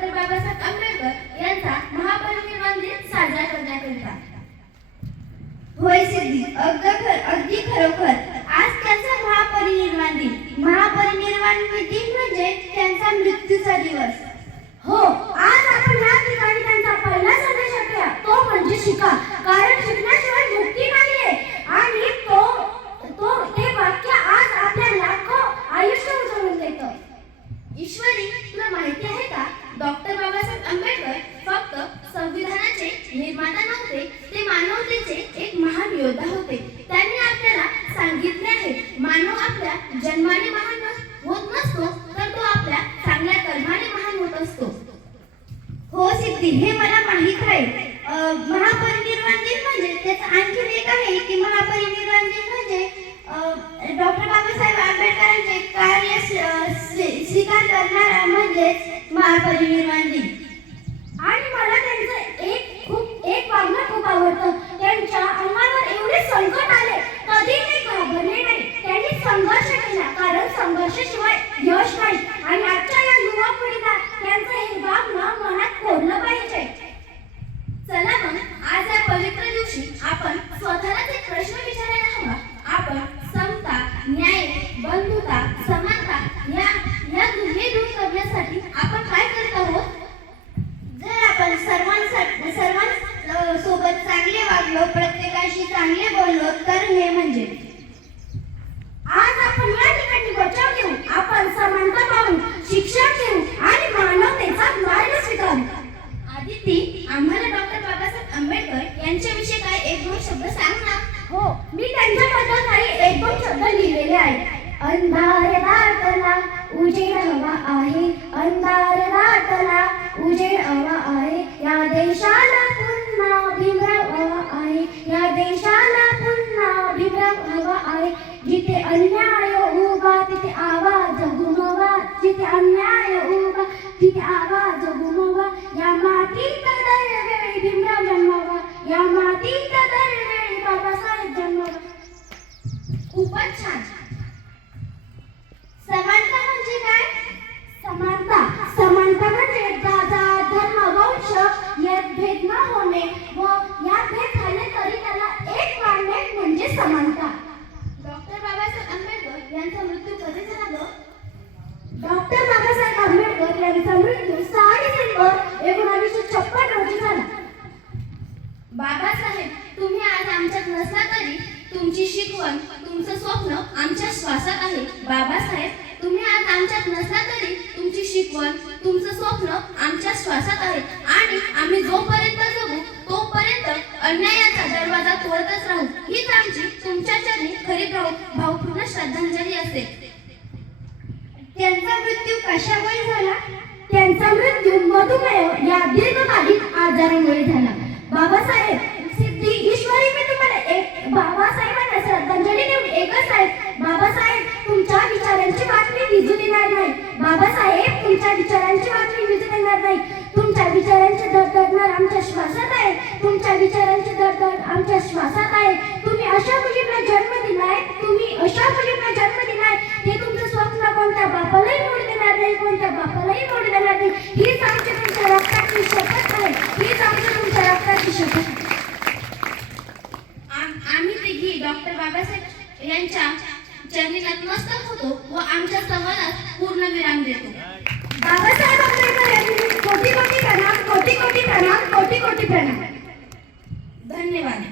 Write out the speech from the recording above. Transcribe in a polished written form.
Doctor Babasaheb Ambedkar यांचा महापरिनिर्वाण दिन साजरा करण्याकरिता। होय सिद्धी, अगदी खरोखर आज त्यांचा महापरिनिर्वाण दिन। महापरिनिर्वाण दिन म्हणजे त्यांचा मृत्यूचा दिवस। हो, आज आपण या ठिकाणी त्यांचा पहिला संदेश ऐकूया, तो म्हणजे शिका, कारण शिकण्याशिवाय मुक्ती नाहीये। आणि ते वाक्य आज आपल्या लाखो आयुष्य उजळून देतं। ईश्वरी, तुला माहिती आहे का, डॉक्टर बाबासाहेब आंबेडकर फक्त संविधानाचे निर्माता नव्हते, ते मानवतेचे एक महान योद्धा होते। त्यांनी आपल्याला सांगितले आहे, मानव आपल्या जन्माने महान होत नसतो, तर तो आपल्या चांगल्या कर्माने महान होत असतो। हो सिद्धी, हे मला माहित आहे। महापरिनिर्वाण दिन म्हणजे त्याचा आणखी एक आहे की महापरिनिर्वाण दिन म्हणजे डॉक्टर बाबासाहेब आंबेडकरांचे कार्य स्वीकार करणारा म्हणजेच महापरिनिर्वाण दिन। आणि मला त्यांचं एक वागणं खूप आवडतं। त्यांच्या अंगावर एवढे संकट आले, कधी ते घाबरले नाही। त्यांनी संघर्ष केला, कारण संघर्षाशिवाय यश नाही। आणि आजच्या या युवा पिढीला त्यांचं हे वागणं मनात कोरलं पाहिजे। चला मग, आज या पवित्र दिवशी आपण स्वतःलाच एक प्रश्न विचारायला हवा, आपण समता, न्याय, बंधुता, समानता हे दूर करण्यासाठी आपण काय करत आहोत? जर आपण सर्वांसोबत चांगले वागलो, प्रत्येकाशी चांगले बोललो, तर हे म्हणजे आज आपण या ठिकाणी बचाव घेऊ, आपण समानता पाहू, शिक्षण घेऊ आणि मानवतेचा मार्ग स्वीकारू। आदिती, आम्हाला डॉक्टर बाबासाहेब आंबेडकर यांच्याविषयी काय एक दोन शब्द सांग ना। हो, मी त्यांच्याबद्दल काही एक दोन शब्द लिहिलेले आहेत। अंधार दाटला, उजेड हवा आहे, अंधार दाटला, उजेड हवा आहे, या देशाला पुन्हा भीमराव हवा आहे, या देशाला पुन्हा भीमराव हवा आहे। जिथे अन्याय उभा तिथे आवाज घुमवा, जिथे अन्याय उभा तिथे आवाज घुमवा, या मातीत दरवेळी भीमराव जन्मावा, या मातीत दरवेळी बाबासाहेब जन्मावा। खूपच छान। समानता म्हणजे काय? समानता म्हणजे जात, धर्म, वंश यात भेद न होणे व यात भेद झाले तरी त्याला एक मानणे म्हणजे समानता। डॉक्टर बाबासाहेब आंबेडकर यांचा मृत्यू कधी झाला ग? डॉक्टर बाबासाहेब आंबेडकर यांचा मृत्यू 6 डिसेंबर 1956 रोजी झाला। बाबासाहेब, तुम्ही आज आमच्यात नसला तरी तुमची शिकवण, तुमचं स्वप्न आमच्या श्वासात आहे। बाबासाहेब, तुम्ही आज आमच्यात नसला तरी तुमची शिकवण, तुमचं स्वप्न आमच्या श्वासात आहे। आणि आम्ही जोपर्यंत जगू तोपर्यंत अन्यायाचा दरवाजा तोडतच राहू, हीच आमची तुमच्या चरणी खरी भावपूर्ण श्रद्धांजली असेल। त्यांचा मृत्यू कशामुळे झाला? त्यांचा मृत्यू मधुमेह या दीर्घकालीन आजारामुळे झाला। बाबासाहेब, सिद्धी, ईश्वरी, मी तुम्हाला बाबासाहेबांना श्रद्धांजली देऊन एकच आहे, बाबासाहेब, तुमच्या विचारांची बातमी विजू देणार नाही। बाबासाहेब, तुमच्या विचारांची बातमी विजू देणार नाही। तुमच्या विचारांचे धडधडणार आमच्या श्वासात आहे, तुमच्या विचारांचे धडधड आमच्या श्वासात आहे। तुम्ही अशा मुलींना जन्म दिलाय, हे तुमचं स्वप्न कोणत्या बापालाही मोडू देणार नाही, कोणत्या बापालाही मोडू देणार नाही। हीच आमची तुमच्या रक्ताची शपथ आहे, हीच आमची तुमच्या रक्ताची शपथ आहे। आम्ही तिघी डॉक्टर बाबासाहेब यांच्या चरणी नतमस्तक होतो व आमच्या संवादात पूर्ण विराम देतो। बाबासाहेब आंबेडकर यांनी कोटी कोटी प्रणाम, कोटी कोटी प्रणाम, कोटी कोटी प्रणाम। धन्यवाद।